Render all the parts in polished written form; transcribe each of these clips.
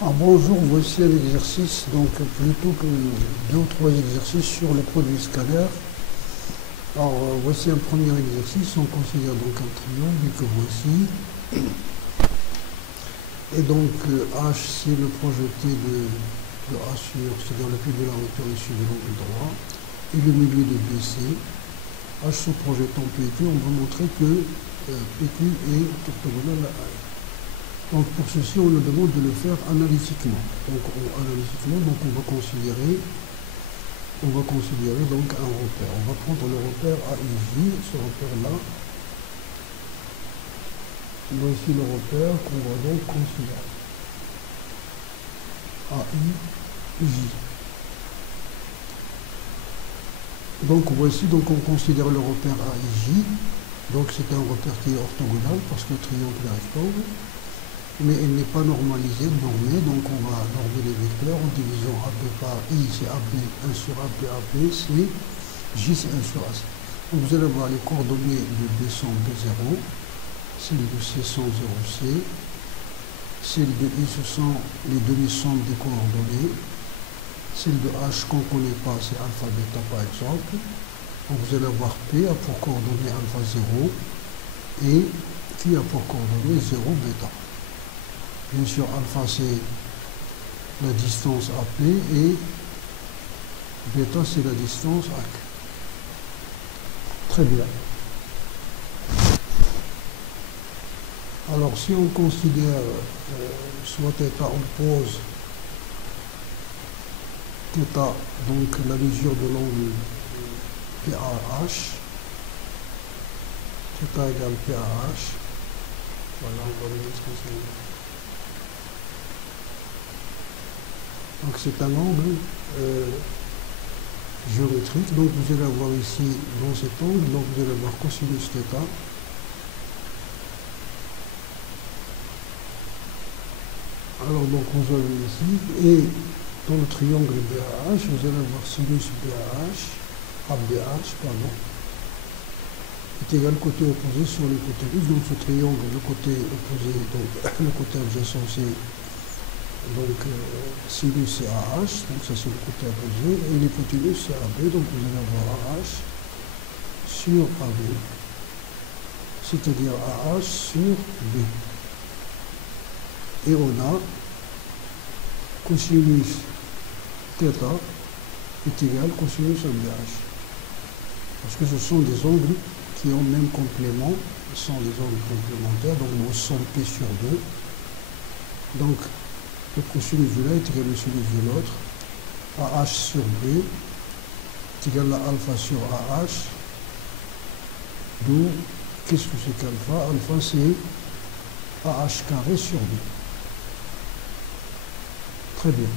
Bonjour, voici un exercice, donc plutôt que deux ou trois exercices sur le produit scalaire. Voici un premier exercice, on considère donc un triangle que voici. Et donc H c'est le projeté de A sur, c'est-à-dire le plus de la hauteur issue de l'angle droit, et le milieu de BC. H se projetant PQ, on va montrer que PQ est orthogonal à A. Donc pour ceci, on nous demande de le faire analytiquement. Donc analytiquement, donc on va considérer donc un repère. On va prendre le repère AIJ, ce repère-là. Voici le repère qu'on va donc considérer. AIJ. Donc voici, donc on considère le repère AIJ. Donc c'est un repère qui est orthogonal parce que le triangle est rectangle. Mais elle n'est pas normalisée, normée, donc on va normer les vecteurs en divisant AB par I, c'est AB, 1 sur AB, AB, c'est J, c'est 1 sur AC. Donc vous allez voir les coordonnées de B sont B0, celles de C sont 0C, celles de I, ce sont les demi-sommes des coordonnées, celles de H qu'on ne connaît pas, c'est alpha, bêta par exemple. Donc vous allez avoir P a pour coordonnées alpha 0 et qui a pour coordonnées 0, bêta. Bien sûr, alpha c'est la distance AP et bêta c'est la distance AC. Très bien. Alors si on considère soit θ, on pose θ, donc la mesure de l'angle PAH, θ égale PAH. Voilà, on va le mettre ensemble. Donc c'est un angle géométrique, donc vous allez avoir ici dans cet angle, donc vous allez avoir cosinus θ. Alors donc vous avez ici, et dans le triangle BAH, vous allez avoir sinus BAH, ABH, pardon, est égal côté opposé sur l'hypoténuse. Donc ce triangle, le côté opposé, donc le côté adjacent c'est donc sinus c'est AH, donc ça c'est le côté opposé, et l'hypoténuse c'est AB, donc vous allez avoir AH sur AB, c'est-à-dire AH sur B. Et on a cosinus θ est égal cosinus ABH. Parce que ce sont des angles qui ont le même complément, ce sont des angles complémentaires, donc nous sommes P sur 2. Donc le cosinus de l'un est égal au sinus de l'autre. AH sur B est égal à alpha sur AH. D'où, qu'est-ce que c'est qu'alpha? Alpha c'est AH carré sur B. Très bien.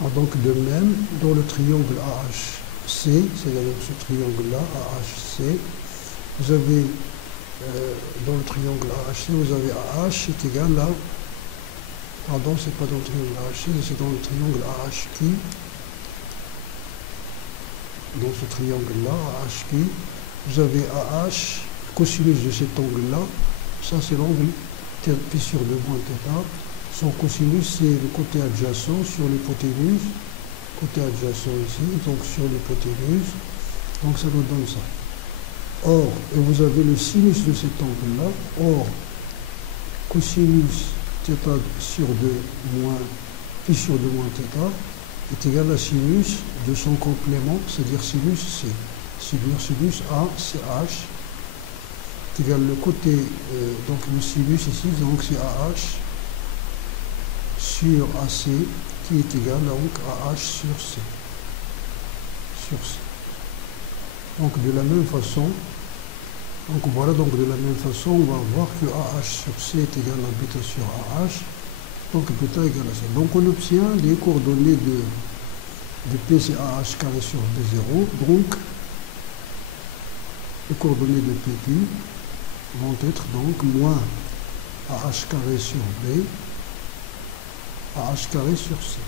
Alors donc de même, dans le triangle AHC, c'est-à-dire ce triangle-là, AHC, vous avez, dans le triangle AHC, vous avez AH est égal à, pardon, c'est pas dans le triangle AHC, c'est dans le triangle AHQ. Dans ce triangle-là, AHQ, vous avez AH, cosinus de cet angle-là, ça c'est l'angle P sur 2 moins θ. Son cosinus, c'est le côté adjacent sur l'hypoténuse, côté adjacent ici, donc sur l'hypoténuse, donc ça nous donne ça. Or, et vous avez le sinus de cet angle-là, or, cosinus θ sur 2 moins pi sur 2 moins θ est égal à sinus de son complément, c'est-à-dire sinus C. C'est-à-dire sinus A, CH, est égal le côté, donc le sinus ici, donc c'est AH, sur AC qui est égal donc à H sur C. Sur C. Donc de la même façon, donc voilà, donc de la même façon, on va voir que AH sur C est égal à bêta sur AH, donc bêta égale à C. Donc on obtient les coordonnées de P c'est AH carré sur B0, donc les coordonnées de PQ vont être donc moins AH carré sur B, AH carré sur C.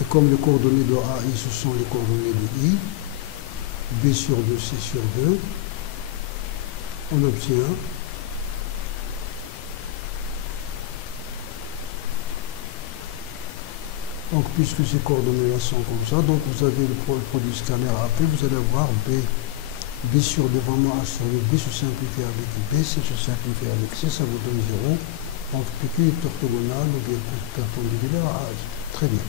Et comme les coordonnées de AI, ce sont les coordonnées de I, B sur 2, C sur 2, on obtient Donc, puisque ces coordonnées-là sont comme ça, donc vous avez le produit scalaire AP, vous allez avoir B sur D vraiment H sur B se simplifie avec B, C se simplifie avec C, ça vous donne 0. Donc, PQ est orthogonal ou bien perpendiculaire à H. Très bien.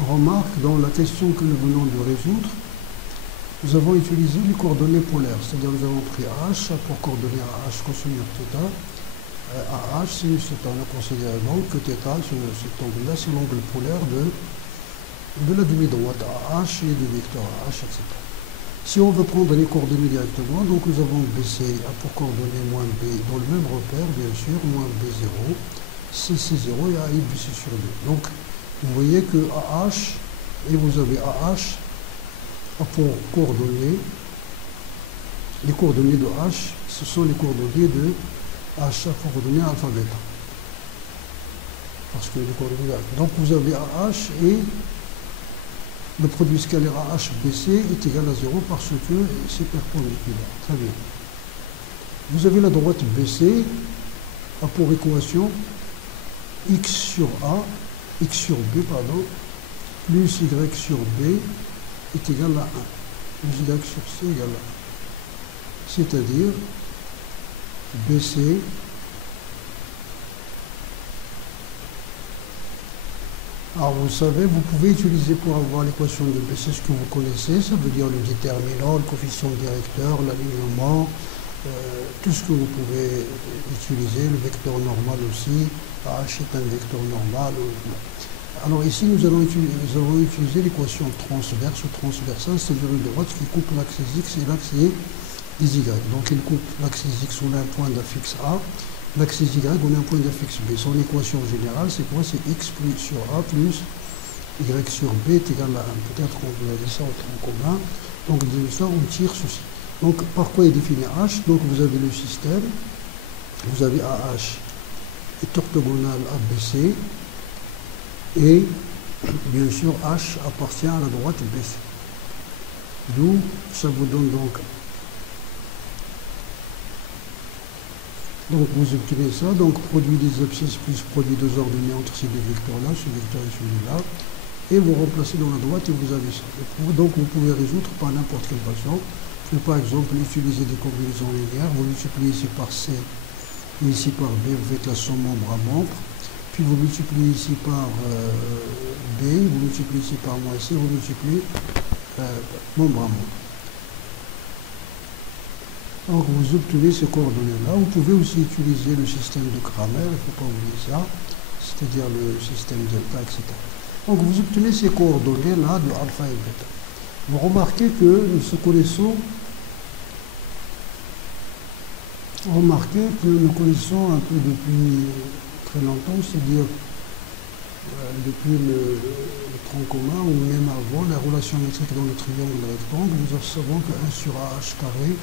On remarque dans la question que nous venons de résoudre, nous avons utilisé les coordonnées polaires, c'est-à-dire nous avons pris H pour coordonner à H cosine θ, à H sinus θ. On a considéré donc que θ, cet angle-là, c'est l'angle polaire de la demi-droite à H et du vecteur à H, etc. Si on veut prendre les coordonnées directement, donc nous avons BC pour coordonner moins B dans le même repère, bien sûr, moins B0, CC0 et AI BC sur B. Donc, vous voyez que AH, et vous avez AH pour coordonnées, les coordonnées de H, ce sont les coordonnées de H à coordonnées alpha bêta. Parce que les coordonnées. Donc vous avez AH et le produit scalaire AHBC est égal à 0 parce que c'est perpendiculaire. Très bien. Vous avez la droite BC a pour équation x sur B, pardon, plus y sur B est égal à 1. Plus y sur C égale à 1. C'est-à-dire BC alors vous savez, vous pouvez utiliser pour avoir l'équation de BC ce que vous connaissez, ça veut dire le déterminant, le coefficient directeur, l'alignement, tout ce que vous pouvez utiliser, le vecteur normal aussi, H est un vecteur normal. Alors ici nous avons utilisé l'équation transverse ou transversale, c'est-à-dire une droite qui coupe l'axe X et l'axe des Y. Donc il coupe l'axe X on a un point d'affixe A, l'axe Y on a un point d'affixe B. Son équation générale c'est quoi? C'est X plus sur A plus Y sur B est égal à 1. Peut-être qu'on peut aller ça au tronc commun. Donc de ça on tire ceci. Donc par quoi est défini H? Donc vous avez le système, vous avez AH est orthogonal à BC et bien sûr H appartient à la droite BC. D'où ça vous donne donc vous obtenez ça, donc produit des abscisses plus produit des ordonnées entre ces deux vecteurs-là, ce vecteur et celui-là, et vous remplacez dans la droite et vous avez ça. Donc vous pouvez résoudre par n'importe quelle façon. Vous pouvez par exemple utiliser des combinaisons linéaires, vous multipliez ici par C et ici par B, vous faites la somme membre à membre, puis vous multipliez ici par B, vous multipliez ici par moins C, vous multipliez membre à membre. Donc vous obtenez ces coordonnées-là. Vous pouvez aussi utiliser le système de Cramer, il ne faut pas oublier ça, c'est-à-dire le système delta, etc. Donc vous obtenez ces coordonnées-là de alpha et bêta. Vous remarquez que nous connaissons un peu depuis très longtemps, c'est-à-dire depuis le tronc commun ou même avant, la relation métrique dans le triangle rectangle, nous savons que 1 sur AH carré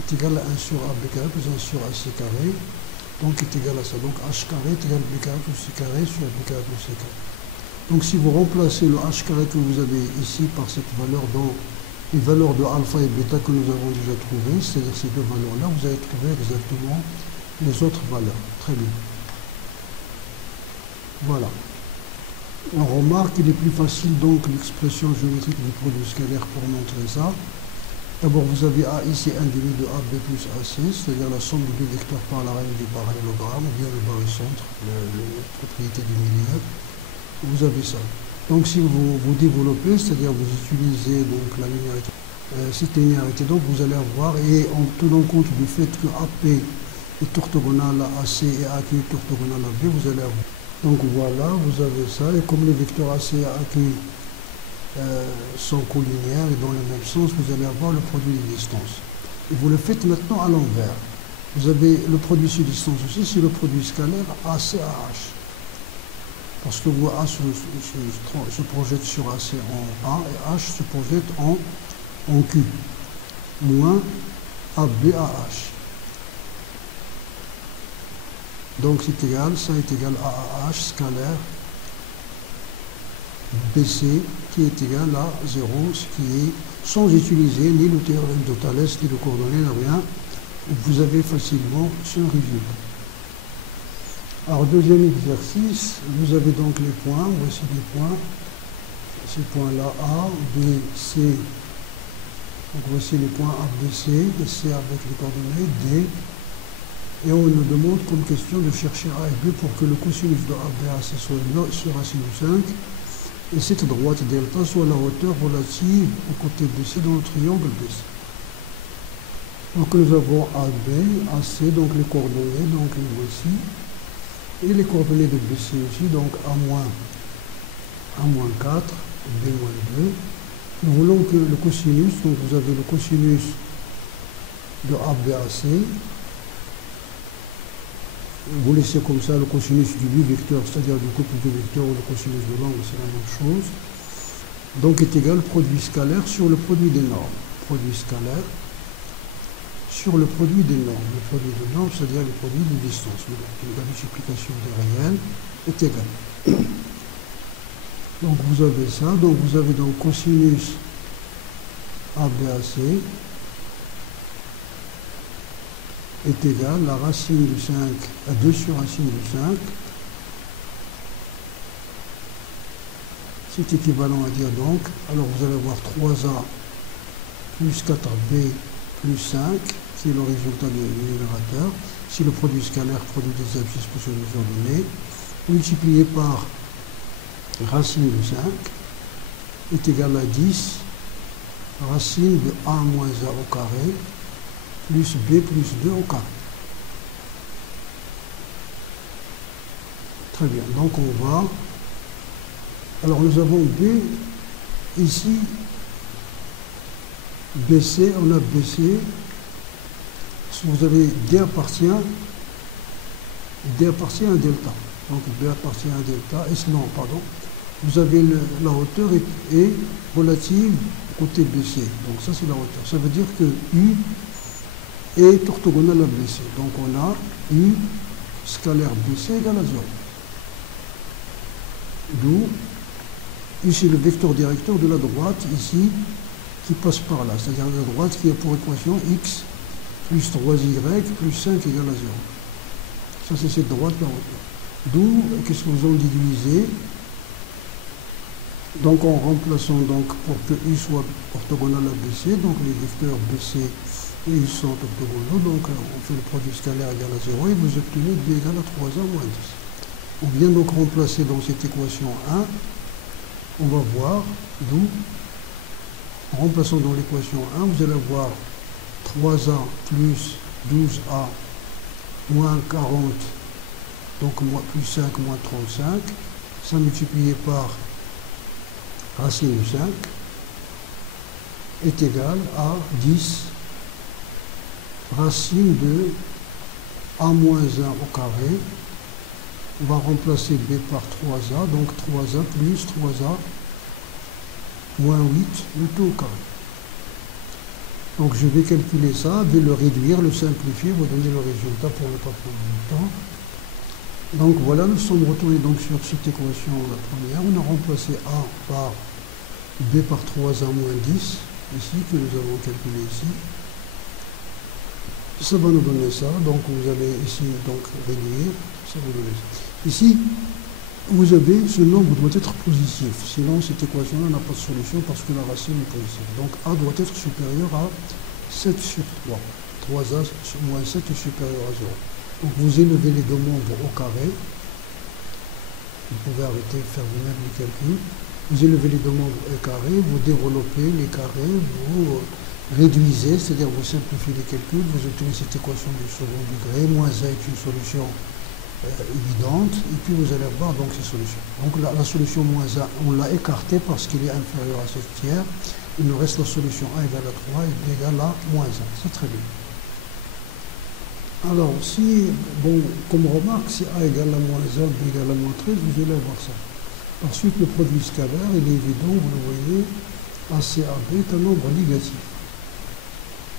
est égal à 1 sur AB carré plus 1 sur AC carré, donc est égal à ça. Donc H carré est égal à B carré plus C carré sur B carré plus C carré. Donc si vous remplacez le H carré que vous avez ici par cette valeur dans les valeurs de alpha et bêta que nous avons déjà trouvées, c'est-à-dire ces deux valeurs-là, vous allez trouver exactement les autres valeurs. Très bien. Voilà. On remarque qu'il est plus facile donc l'expression géométrique du produit scalaire pour montrer ça. D'abord, vous avez A ici 1 demi de AB plus AC, c'est-à-dire la somme de deux vecteurs par la règle du parallélogramme, ou bien le barycentre, la propriété du milieu. Vous avez ça. Donc, si vous développez, c'est-à-dire vous utilisez donc la linéarité, cette linéarité, donc vous allez avoir, et en tenant compte du fait que AP est orthogonal à AC et AQ est orthogonal à B, vous allez avoir. Donc voilà, vous avez ça, et comme les vecteurs AC et AQ sont collinéaires et dans le même sens, vous allez avoir le produit des distances. Et vous le faites maintenant à l'envers. Vous avez le produit sur distance aussi, c'est le produit scalaire AC/AH. Parce que A se projette sur AC en A et H se projette en Q. Moins AB/AH. Donc c'est égal, ça est égal à AH scalaire BC qui est égal à 0, ce qui est sans utiliser ni le théorème de Thalès, ni le coordonnées, ni rien. Vous avez facilement ce résultat. Alors, deuxième exercice, vous avez donc les points, voici les points. Ces points-là, A, B, C. Donc voici les points A, B, C, et C avec les coordonnées, D. Et on nous demande comme question de chercher A et B pour que le cosinus de ABAC soit racine de 5 et cette droite delta soit la hauteur relative au côté BC dans le triangle BC. Donc nous avons AB, AC, donc les coordonnées, donc les voici. Et les coordonnées de BC aussi, donc A-4, B-2. Nous voulons que le cosinus, donc vous avez le cosinus de ABAC. Vous laissez comme ça le cosinus du bivecteur, c'est-à-dire du couple de vecteurs ou le cosinus de l'angle, c'est la même chose. Donc est égal produit scalaire sur le produit des normes. Produit scalaire sur le produit des normes. Le produit des normes, c'est-à-dire le produit des distances. Donc la multiplication des réels est égale. Donc vous avez ça. Donc vous avez donc cosinus ABAC est égal à la racine de 5 à 2 sur racine de 5. C'est équivalent à dire donc, alors vous allez avoir 3A plus 4B plus 5, qui est le résultat du numérateur. Si le produit scalaire produit des abscisses pour une mesure donnée, multiplié par racine de 5 est égal à 10 racine de A moins A au carré plus B plus 2 au carré. Très bien, donc on va... Alors nous avons B ici, BC, on a BC, vous avez D appartient à delta. Donc B appartient à delta, et sinon, pardon, vous avez la hauteur est relative côté BC. Donc ça c'est la hauteur. Ça veut dire que U est orthogonal à BC. Donc on a U scalaire BC égale à 0. D'où ici le vecteur directeur de la droite ici qui passe par là. C'est-à-dire la droite qui a pour équation x plus 3y plus 5 égale à 0. Ça c'est cette droite la hauteur. D'où, qu'est-ce que vous en déduisez? Donc en remplaçant donc pour que U soit orthogonal à BC, donc les vecteurs BC et U sont orthogonaux, donc on fait le produit scalaire égal à 0 et vous obtenez B égale à 3A moins 10. On vient donc remplacer dans cette équation 1, on va voir, d'où, en remplaçant dans l'équation 1, vous allez avoir 3A plus 12A moins 40, donc plus 5 moins 35, ça multiplié par racine de 5 est égal à 10 racine de A moins 1 au carré. On va remplacer B par 3A, donc 3A plus 3A moins 8, le tout au carré. Donc je vais calculer ça, je vais le réduire, le simplifier, vous donner le résultat pour ne pas prendre le temps. Donc voilà, nous sommes retournés donc sur cette équation, la première. On a remplacé A par B par 3A moins 10, ici, que nous avons calculé ici. Ça va nous donner ça, donc vous allez ici donc réduire, ça va donner ça. Ici, vous avez, ce nombre doit être positif, sinon cette équation-là n'a pas de solution parce que la racine est positive. Donc A doit être supérieur à 7 sur 3. 3A moins 7 est supérieur à 0. Donc vous élevez les deux nombres au carré. Vous pouvez arrêter de faire vous-même les calculs. Vous élevez les deux membres au carré, vous développez les carrés, vous réduisez, c'est-à-dire vous simplifiez les calculs, vous obtenez cette équation du second degré. Moins A est une solution évidente, et puis vous allez voir donc ces solutions. Donc la solution moins A, on l'a écartée parce qu'il est inférieur à 7 tiers. Il nous reste la solution A égale à 3 et B égale à moins 1. C'est très bien. Alors, si, bon, comme remarque, si A égale à moins 1, B égale à moins 13, vous allez voir ça. Ensuite, le produit scalaire, il est évident, vous le voyez, ACAB est un nombre négatif.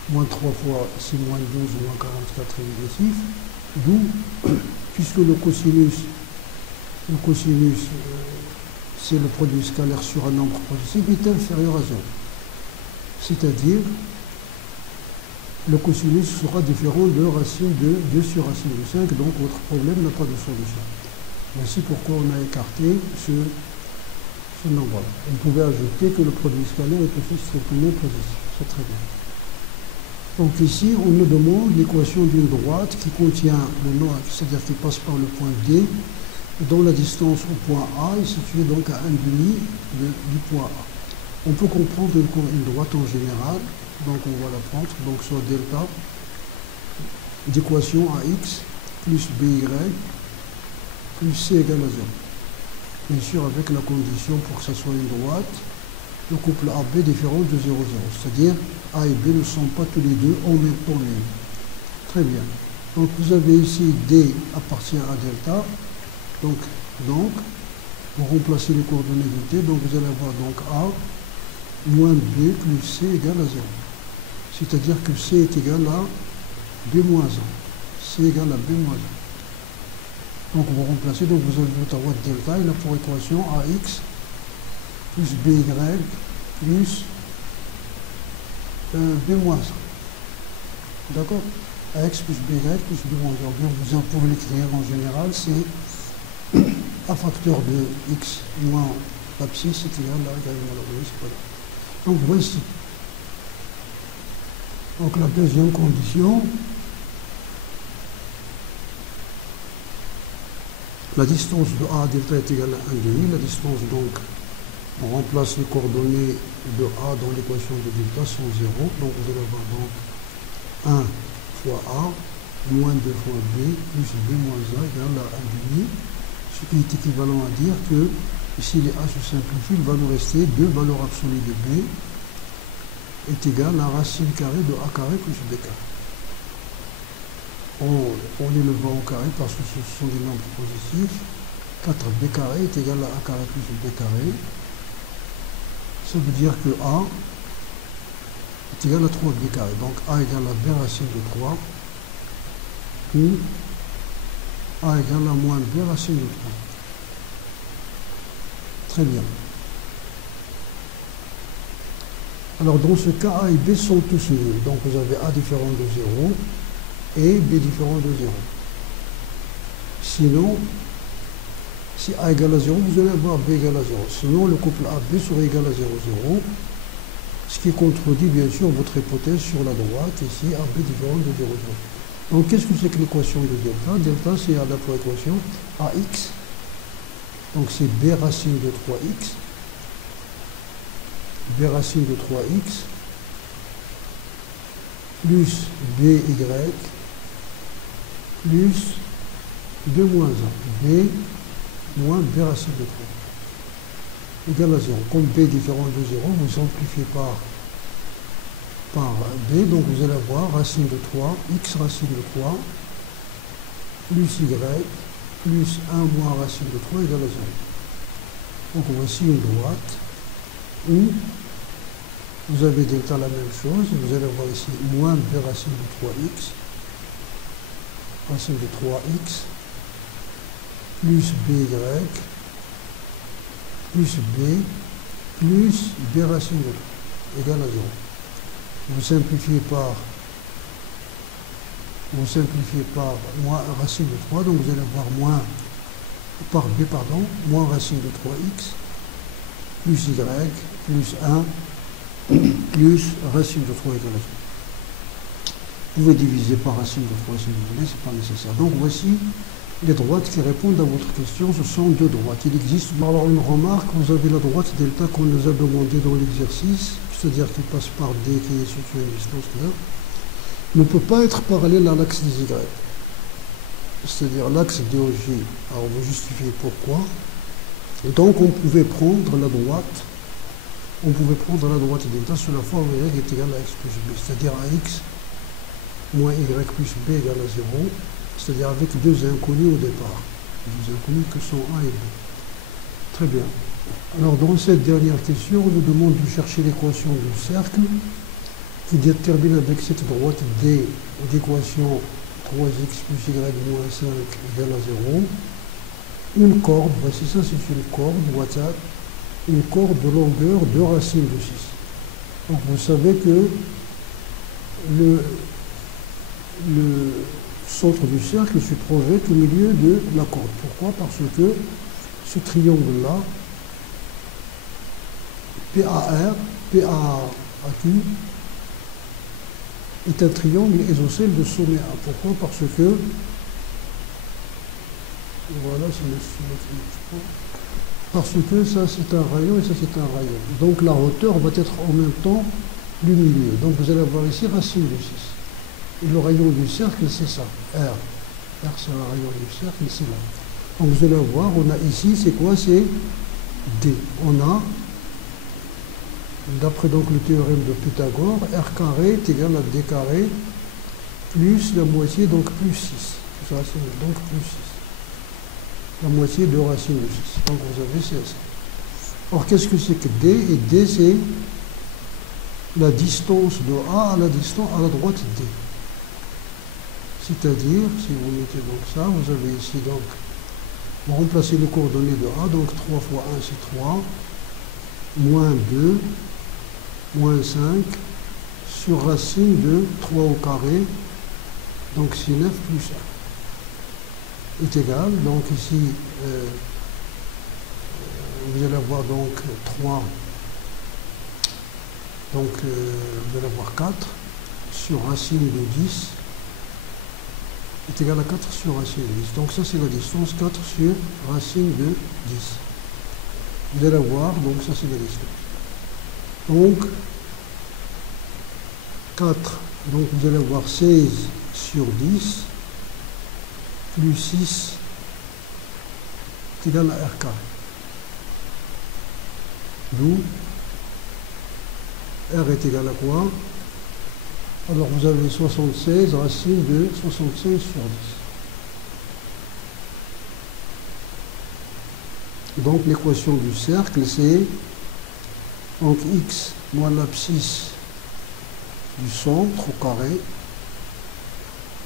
Moins 3 fois, c'est moins 12, moins 44 est négatif. D'où, puisque le cosinus c'est le produit scalaire sur un nombre positif, est inférieur à 0. C'est-à-dire le cosinus sera différent de racine de 2 sur racine de 5, donc votre problème n'a pas de solution. Voici pourquoi on a écarté ce nombre-là. On pouvait ajouter que le produit scalaire est aussi strictement positif. C'est très bien. Donc ici, on nous demande l'équation d'une droite qui contient le nord, c'est-à-dire qui passe par le point D, dont la distance au point A est située donc à 1,5 du point A. On peut comprendre une droite en général, donc on va la prendre, donc soit delta d'équation AX plus BY plus C égale à 0. Bien sûr, avec la condition pour que ce soit une droite, le couple AB différent de 0, 0. C'est-à-dire A et B ne sont pas tous les deux en même temps l'une. Très bien. Donc vous avez ici D appartient à delta. Donc vous remplacez les coordonnées de D. Donc vous allez avoir donc A moins B plus C égale à 0. C'est-à-dire que C est égal à B moins 1. C égale à B moins 1. Donc vous remplacez, donc vous avez votre droite delta, il a pour équation AX plus BY plus B moins 1. D'accord? AX plus BY plus B moins 1. Vous pouvez l'écrire en général, c'est un facteur de X moins l'abscisse est égal à c'est pas là. Donc voici. Donc la deuxième condition, la distance de A à delta est égale à 1,5. La distance donc, on remplace les coordonnées de A dans l'équation de delta sont 0. Donc vous allez avoir donc 1 fois A moins 2 fois B plus B moins A égale à 1,5. Ce qui est équivalent à dire que si les A se simplifient, il va nous rester 2 valeurs absolues de B est égal à racine carrée de A carré plus B carré. On élève au carré parce que ce sont des nombres positifs. 4b carré est égal à A carré plus B carré. Ça veut dire que A est égal à 3b carré. Donc A égale à B racine de 3 ou A égale à moins B racine de 3. Très bien. Alors dans ce cas, A et B sont tous nuls. Donc vous avez A différent de 0 et B différent de 0. Sinon, si A égale à 0, vous allez avoir B égale à 0. Sinon, le couple AB serait égal à 0, 0. Ce qui contredit bien sûr votre hypothèse sur la droite, ici AB différent de 0, 0. Donc qu'est-ce que c'est que l'équation de delta? Delta, c'est à la fois équation AX. Donc c'est B racine de 3x. B racine de 3x plus BY plus 2 moins 1. B moins B racine de 3 égale à 0. Comme B est différent de 0, vous simplifiez par B, donc vous allez avoir racine de 3, x racine de 3 plus y plus 1 moins racine de 3 égale à 0. Donc voici une droite où vous avez delta la même chose, vous allez avoir ici moins b racine de 3x, racine de 3x, plus by, plus b, plus b racine de 3, égale à 0. Vous simplifiez par moins racine de 3, donc vous allez avoir moins racine de 3x, plus y, plus 1, plus racine de 3 égale à 0. Vous pouvez diviser par racine de 3 si vous voulez, ce n'est pas nécessaire. Donc voici les droites qui répondent à votre question. Ce sont deux droites. Il existe, alors une remarque, vous avez la droite delta qu'on nous a demandé dans l'exercice, c'est-à-dire qui passe par D, qui est situé à une distance là, ne peut pas être parallèle à l'axe des Y. C'est-à-dire l'axe DOG. Alors on va justifier pourquoi. Donc on pouvait prendre la droite delta sur la forme Y est égale à X plus B, c'est-à-dire AX moins Y plus B égale à 0, c'est-à-dire avec deux inconnus au départ, deux inconnus que sont A et B. Très bien. Alors dans cette dernière question, on nous demande de chercher l'équation du cercle qui détermine avec cette droite D d'équation 3x plus y moins 5 égale à 0, une corde, voici ça c'est une corde, WhatsApp, une corde de longueur de racine de 6. Donc vous savez que le centre du cercle se projette au milieu de la corde. Pourquoi? Parce que ce triangle-là, PAR, PAQ, est un triangle isocèle de sommet A. Pourquoi? Parce que, voilà, c'est le sommet. Parce que ça c'est un rayon et ça c'est un rayon. Donc la hauteur va être en même temps du milieu. Donc vous allez avoir ici racine de 6. Et le rayon du cercle c'est ça, R. R c'est le rayon du cercle, c'est là. Donc vous allez voir, on a ici, c'est quoi? C'est D. On a, d'après donc le théorème de Pythagore, R carré est égal à D carré plus la moitié, donc plus 6. Ça, c'est donc plus 6. La moitié de racine de 6. Donc vous avez c'est ça. Or qu'est-ce que c'est que D? Et D c'est la distance de A à la distance à la droite D. C'est-à-dire, si vous mettez donc ça, vous avez ici donc, vous remplacez les coordonnées de A, donc 3 fois 1 c'est 3, moins 2, moins 5, sur racine de 3 au carré, donc c'est 9 plus 1. Est égal, donc ici, vous allez avoir donc 3, donc vous allez avoir 4 sur racine de 10 est égal à 4 sur racine de 10. Donc ça c'est la distance 4 sur racine de 10. Vous allez voir, donc ça c'est la distance. Donc 4, donc vous allez avoir 16 sur 10 plus 6 est égal à R carré. D'où R est égal à quoi? Alors vous avez 76 racine de 76 sur 10. Donc l'équation du cercle c'est donc x moins l'abscisse du centre au carré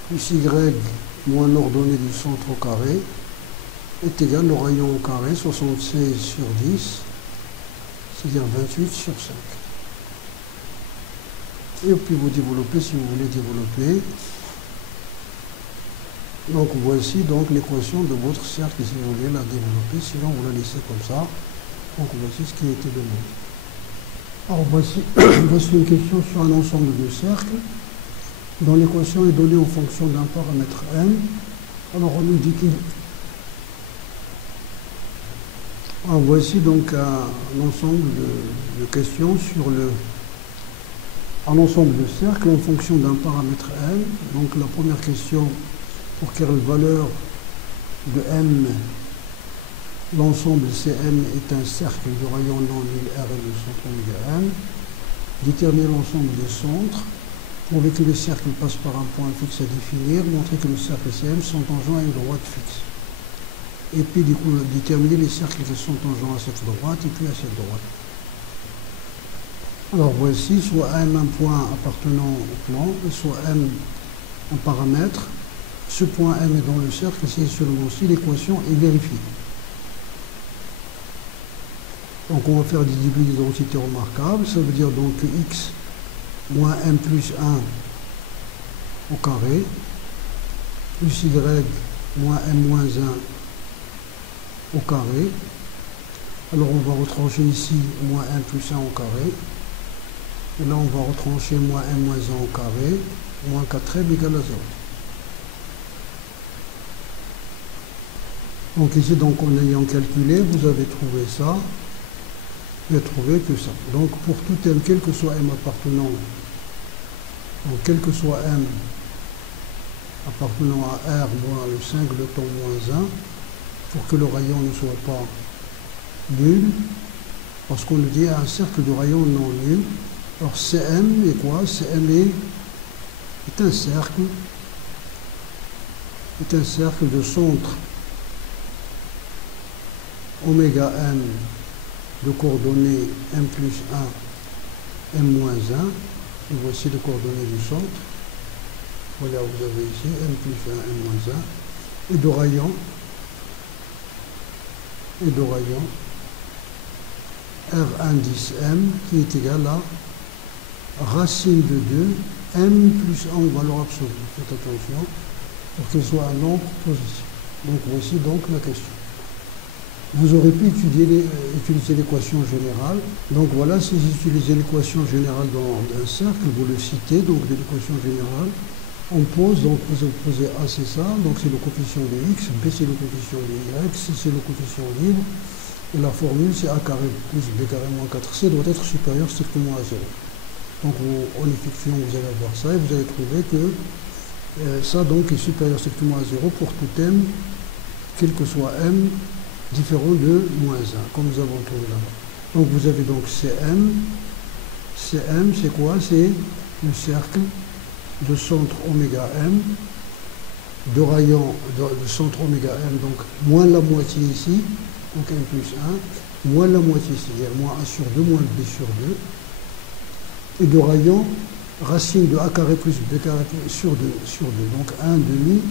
plus y moins l'ordonnée du centre au carré est égal au rayon au carré 76 sur 10, c'est-à-dire 28 sur 5. Et puis vous développez si vous voulez développer. Donc voici donc l'équation de votre cercle si vous voulez la développer, sinon vous la laissez comme ça. Donc voici ce qui a été demandé. Alors voici, voici une question sur un ensemble de cercles dont l'équation est donnée en fonction d'un paramètre n. Alors on nous dit qu'il... Alors voici donc un ensemble de questions sur un ensemble de cercles en fonction d'un paramètre n. Donc la première question, pour quelle valeur de m l'ensemble Cm est un cercle de rayon non nul R et de centre oméga m. Déterminer l'ensemble des centres. Prouver que les cercles passent par un point fixe à définir. Montrer que le cercle Cm sont tangents à une droite fixe. Et puis du coup, déterminer les cercles qui sont tangents à cette droite et puis à cette droite. Alors voici soit M un point appartenant au plan, et soit M un paramètre. Ce point M est dans le cercle, c'est seulement si l'équation est vérifiée. Donc on va faire des débuts d'identité remarquables, ça veut dire donc que x moins m plus 1 au carré, plus y moins m moins 1 au carré. Alors on va retrancher ici moins 1 plus 1 au carré. Et là on va retrancher moins m moins 1 au carré, moins 4m égale à 0. Donc ici, donc, en ayant calculé, vous avez trouvé ça. Vous avez trouvé que ça. Donc pour tout m, quel que soit m appartenant, donc quel que soit m appartenant à R moins le singleton moins 1, pour que le rayon ne soit pas nul, parce qu'on nous dit un cercle de rayon non nul. Alors Cm est quoi? Cm est un cercle de centre oméga n de coordonnées m plus 1, m moins 1. Et voici les coordonnées du centre. Voilà, vous avez ici m plus 1, m moins 1. Et de rayon R1 10m qui est égal à racine de 2 m plus 1 en valeur absolue. Faites attention pour qu'il soit un nombre positif. Donc voici donc la question. Vous aurez pu utiliser l'équation générale. Donc voilà, si vous utilisez l'équation générale dans un cercle, vous le citez, donc de l'équation générale. On pose, donc vous posez A c'est ça, donc c'est le coefficient de x, B c'est le coefficient de y, C c'est le coefficient libre, et la formule c'est A carré plus B carré moins 4C doit être supérieur strictement à 0. Donc en effectuant, vous allez avoir ça, et vous allez trouver que ça donc est supérieur strictement à 0 pour tout m, quel que soit m, différent de moins 1, comme nous avons trouvé là-bas. Donc vous avez donc Cm, Cm c'est quoi? C'est le cercle de centre oméga m, de rayon de centre oméga m, donc moins la moitié ici, donc m plus 1, moins la moitié ici, c'est-à-dire moins a sur 2, moins b sur 2, et de rayon racine de a carré plus b carré sur 2, donc 1 demi,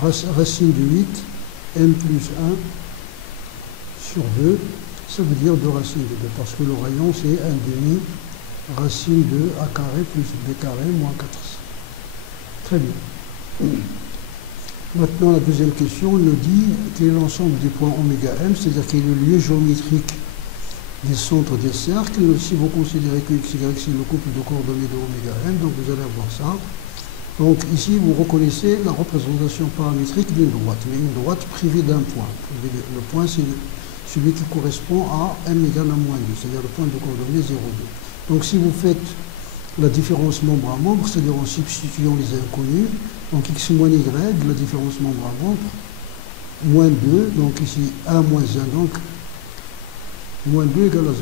racine de 8, m plus 1 sur 2, ça veut dire 2 racines de 2, parce que le rayon c'est 1 demi, racine de a carré plus b carré moins 4c. Très bien. Maintenant, la deuxième question nous dit quel est l'ensemble des points oméga m, c'est-à-dire quel est le lieu géométrique des centres des cercles. Si vous considérez que x, y, c'est le couple de coordonnées de oméga m, donc vous allez avoir ça. Donc ici, vous reconnaissez la représentation paramétrique d'une droite, mais une droite privée d'un point. Le point, c'est celui qui correspond à m égale à moins 2, c'est-à-dire le point de coordonnées 0,2. Donc si vous faites la différence membre à membre, c'est-à-dire en substituant les inconnus, donc x moins y, la différence membre à membre, moins 2, donc ici 1 moins 1, donc moins 2 égale à 0.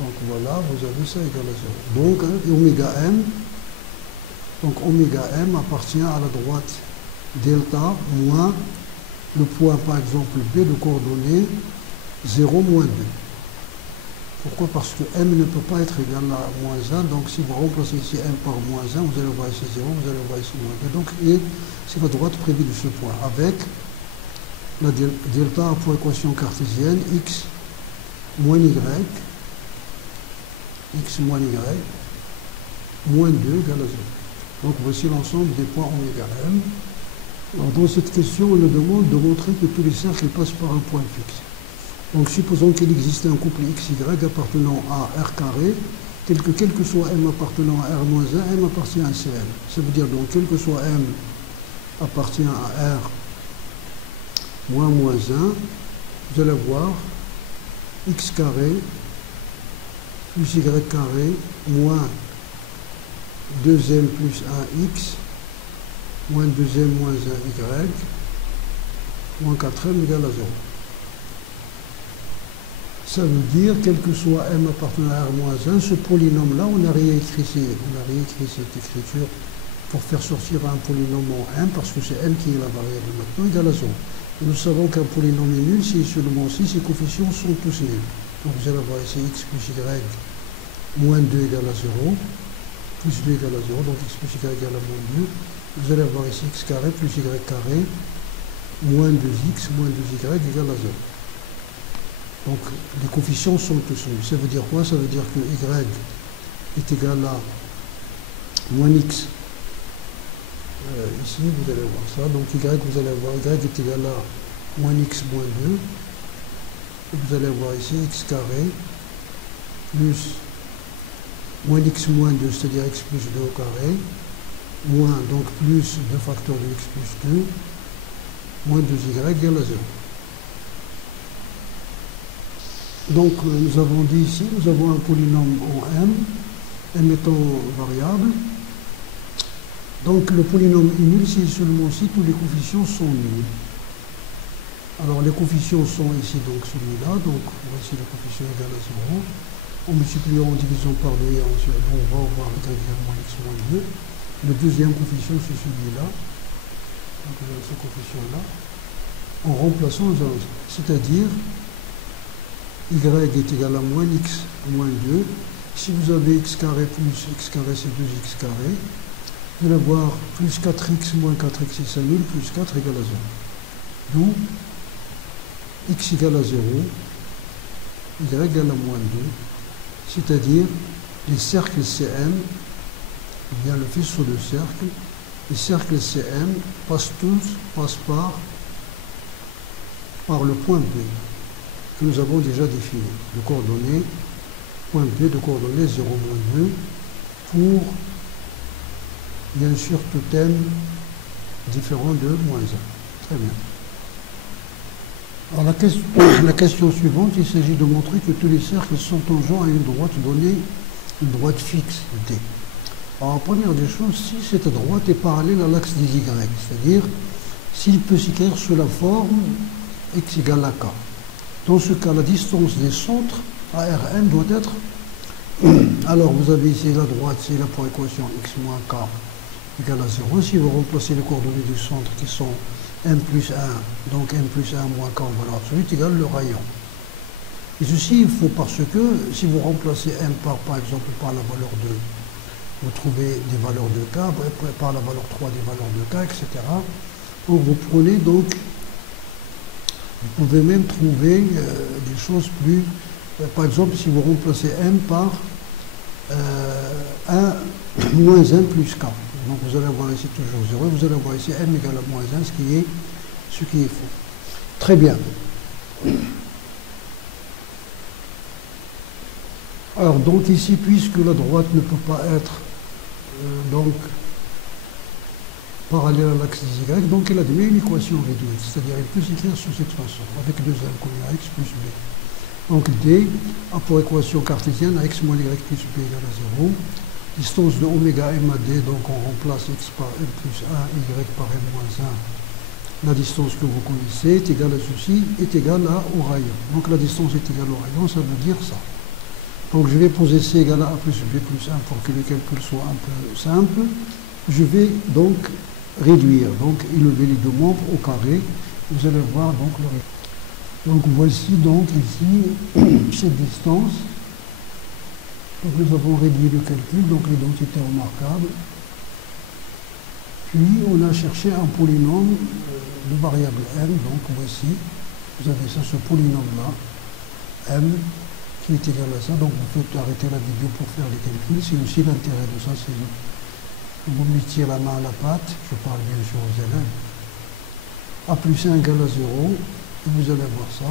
Donc voilà, vous avez ça égale à 0. Donc oméga m, donc oméga m appartient à la droite delta moins le point par exemple b de coordonnées 0 moins 2. Pourquoi? Parce que m ne peut pas être égal à moins 1, donc si vous remplacez ici m par moins 1, vous allez voir ici 0, vous allez voir ici moins 2. Donc c'est la droite prévue de ce point, avec la delta pour équation cartésienne, x moins y, moins 2 égale à 0. Donc voici l'ensemble des points oméga m. Alors dans cette question, on nous demande de montrer que tous les cercles passent par un point fixe. Donc supposons qu'il existe un couple XY appartenant à R carré, tel que quel que soit M appartenant à R-1, M appartient à Cm. Ça veut dire donc quel que soit M appartient à R moins 1, vous allez voir X carré plus Y carré moins 2M plus 1X moins 2M moins 1Y moins 4M égale à 0. Ça veut dire, quel que soit m appartenant à R-1, ce polynôme-là, on a réécrit cette écriture pour faire sortir un polynôme en m, parce que c'est m qui est la variable maintenant, égale à 0. Et nous savons qu'un polynôme est nul si seulement si ses coefficients sont tous nuls. Donc vous allez avoir ici x plus y moins 2 égale à 0, plus 2 égale à 0, donc x plus y égale à moins 2. Vous allez avoir ici x carré plus y carré moins 2x moins 2y égale à 0. Donc les coefficients sont tous nuls. Ça veut dire quoi? Ça veut dire que y est égal à moins x. Ici, vous allez voir ça. Donc y, vous allez voir y est égal à moins x moins 2. Et vous allez voir ici x carré plus moins x moins 2, c'est-à-dire x plus 2 au carré, moins donc plus 2 facteurs de x plus 2, moins 2y égale à 0. Donc, nous avons dit ici, nous avons un polynôme en m étant variable. Donc, le polynôme est nul si seulement si tous les coefficients sont nuls. Alors, les coefficients sont ici, donc celui-là. Donc, voici le coefficient égal à 0. En multipliant, en divisant par 2, on va avoir y égale moins x moins 2. Le deuxième coefficient, c'est celui-là. Donc, ce coefficient-là. En remplaçant, c'est-à-dire y est égal à moins x moins 2. Si vous avez x carré plus x carré, c'est 2x carré. Vous allez avoir plus 4x moins 4x, c'est nul, plus 4 égale à 0. D'où x égale à 0, y égale à moins 2, c'est-à-dire les cercles Cm ou bien le faisceau de cercle, les cercles CM passent par le point B, que nous avons déjà défini, de coordonnées, point B de coordonnées 0, moins 2, pour, bien sûr, tout m différent de moins 1. Très bien. Alors la question suivante, il s'agit de montrer que tous les cercles sont tangents à une droite donnée, une droite fixe D. Alors, première des choses, si cette droite est parallèle à l'axe des Y, c'est-à-dire s'il peut s'écrire sous la forme x égale à k. Dans ce cas, la distance des centres ARN doit être... Alors, vous avez ici la droite, c'est là pour équation x moins k égale à 0. Si vous remplacez les coordonnées du centre qui sont m plus 1, donc m plus 1 moins k en valeur absolue, égale le rayon. Et ceci, il faut parce que si vous remplacez m par exemple, par la valeur 2, vous trouvez des valeurs de k, par la valeur 3 des valeurs de k, etc. Donc vous prenez donc, vous pouvez même trouver des choses plus, par exemple si vous remplacez m par 1 moins 1 plus k. Donc vous allez avoir ici toujours 0, vous allez avoir ici m égale à moins 1, ce qui est faux. Très bien. Alors donc ici, puisque la droite ne peut pas être donc parallèle à l'axe des Y, donc elle admet une équation réduite, c'est-à-dire elle peut s'écrire sous cette façon, avec deux inconnus, x plus b. Donc D a pour équation cartésienne à x moins y plus b égale à 0. Distance de oméga m à D, donc on remplace x par m plus 1, y par m moins 1. La distance que vous connaissez est égale à ceci, est égale au rayon. Donc la distance est égale au rayon, ça veut dire ça. Donc je vais poser C égale à A plus B plus 1 pour que le calcul soit un peu simple. Je vais donc réduire, donc élever les deux membres au carré. Vous allez voir donc le résultat. Donc voici donc ici cette distance. Donc nous avons réduit le calcul, donc l'identité remarquable. Puis on a cherché un polynôme de variable m, donc voici, vous avez ça, ce polynôme-là, m, qui est égal à ça, donc vous faites arrêter la vidéo pour faire les calculs, c'est aussi l'intérêt de ça, c'est vous mettiez la main à la pâte, je parle bien sûr aux élèves, a plus 1 égale à 0, et vous allez voir ça,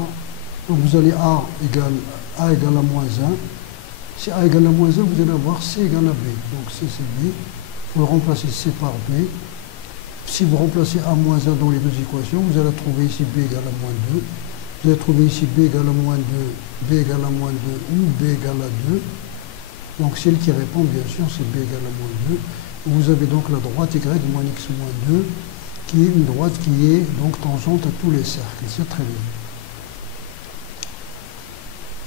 donc vous allez A égale à moins 1, si A égale à moins 1, vous allez avoir C égale à B, donc C c'est B, vous remplacez C par B, si vous remplacez A moins 1 dans les deux équations, vous allez trouver ici B égale à moins 2, vous allez trouver ici B égale à moins 2, B égale à moins 2 ou B égale à 2. Donc celle qui répond, bien sûr, c'est B égale à moins 2. Vous avez donc la droite Y moins X moins 2, qui est une droite qui est donc tangente à tous les cercles. C'est très bien.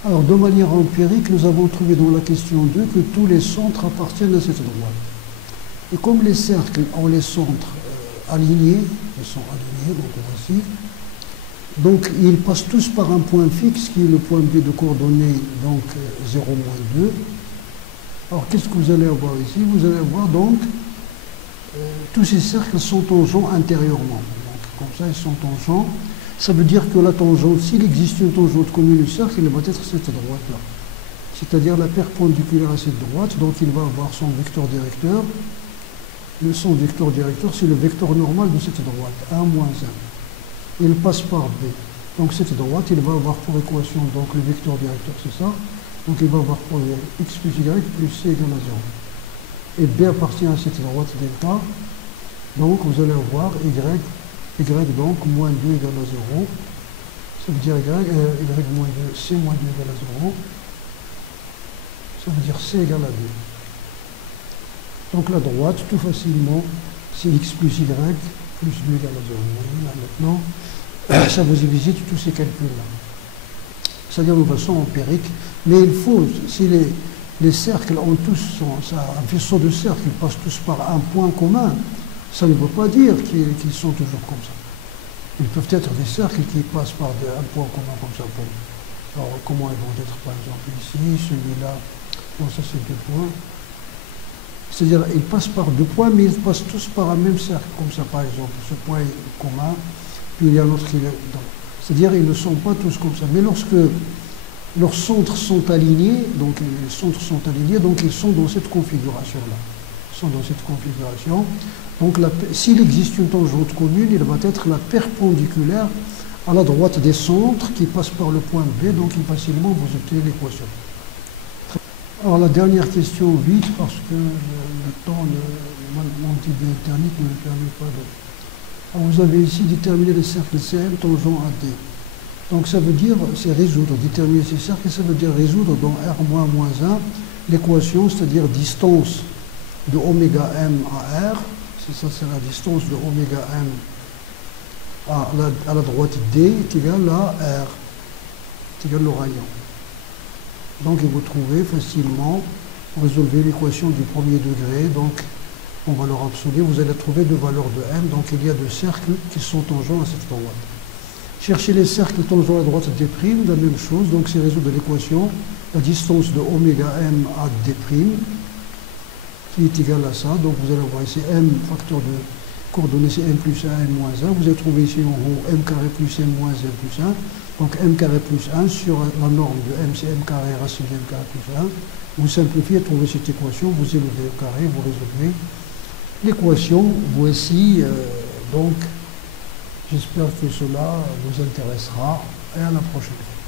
Alors, de manière empirique, nous avons trouvé dans la question 2 que tous les centres appartiennent à cette droite. Et comme les cercles ont les centres alignés, ils sont alignés, donc voici, donc ils passent tous par un point fixe qui est le point B de coordonnées, donc 0, moins 2. Alors qu'est-ce que vous allez avoir ici? Vous allez avoir donc tous ces cercles sont tangents intérieurement. Donc, comme ça, ils sont tangents. Ça veut dire que la tangente, s'il existe une tangente commune au cercle, elle va être cette droite-là. C'est-à-dire la perpendiculaire à cette droite, donc il va avoir son vecteur directeur. Son vecteur directeur, c'est le vecteur normal de cette droite, 1 moins 1. Il passe par B. Donc cette droite, il va avoir pour équation, donc le vecteur directeur, c'est ça. Donc il va avoir pour x plus y plus c égale à 0. Et B appartient à cette droite delta. Donc vous allez avoir y donc moins 2 égale à 0. Ça veut dire y moins 2, c moins 2 égale à 0. Ça veut dire c égale à 2. Donc la droite, tout facilement, c'est x plus y plus 2 égale à 0. Là, maintenant, ça vous évite tous ces calculs-là. C'est-à-dire de façon empirique. Mais il faut, si les cercles ont tous, un faisceau de cercles, ils passent tous par un point commun, ça ne veut pas dire qu'ils sont toujours comme ça. Ils peuvent être des cercles qui passent par un point commun comme ça. Alors comment ils vont être par exemple ici, celui-là, non ça c'est 2 points. C'est-à-dire ils passent par 2 points, mais ils passent tous par un même cercle, comme ça par exemple. Ce point est commun, puis il y a l'autre qui est dans. C'est-à-dire ils ne sont pas tous comme ça. Mais lorsque leurs centres sont alignés, donc les centres sont alignés, donc ils sont dans cette configuration-là. sont dans cette configuration. Donc s'il existe une tangente commune, il va être la perpendiculaire à la droite des centres qui passe par le point B, donc facilement vous obtenez l'équation. Alors la dernière question vite, parce que le temps, mon débit internet ne me permet pas de... Alors, vous avez ici déterminé le cercle CM tangent à D. Donc ça veut dire, c'est résoudre, déterminer ces cercles, ça veut dire résoudre dans R-1 l'équation, c'est-à-dire distance de oméga M à R, ça c'est la distance de oméga M à la droite D est égale à R, est égal au rayon. Donc vous trouvez facilement, vous résolvez l'équation du premier degré, donc en valeur absolue, vous allez trouver deux valeurs de M, donc il y a deux cercles qui sont tangents à cette droite. Cherchez les cercles tangents à droite D', la même chose, donc c'est résoudre l'équation, la distance de oméga M à D', qui est égale à ça, donc vous allez voir ici M, facteur de coordonnées, c'est M plus 1, M moins 1, vous allez trouver ici en haut M carré plus M moins M plus 1, donc M carré plus 1 sur la norme de M, c'est M carré racine de M carré plus 1, vous simplifiez, trouvez cette équation, vous élevez au carré, vous résolvez l'équation, voici, donc j'espère que cela vous intéressera et à la prochaine fois.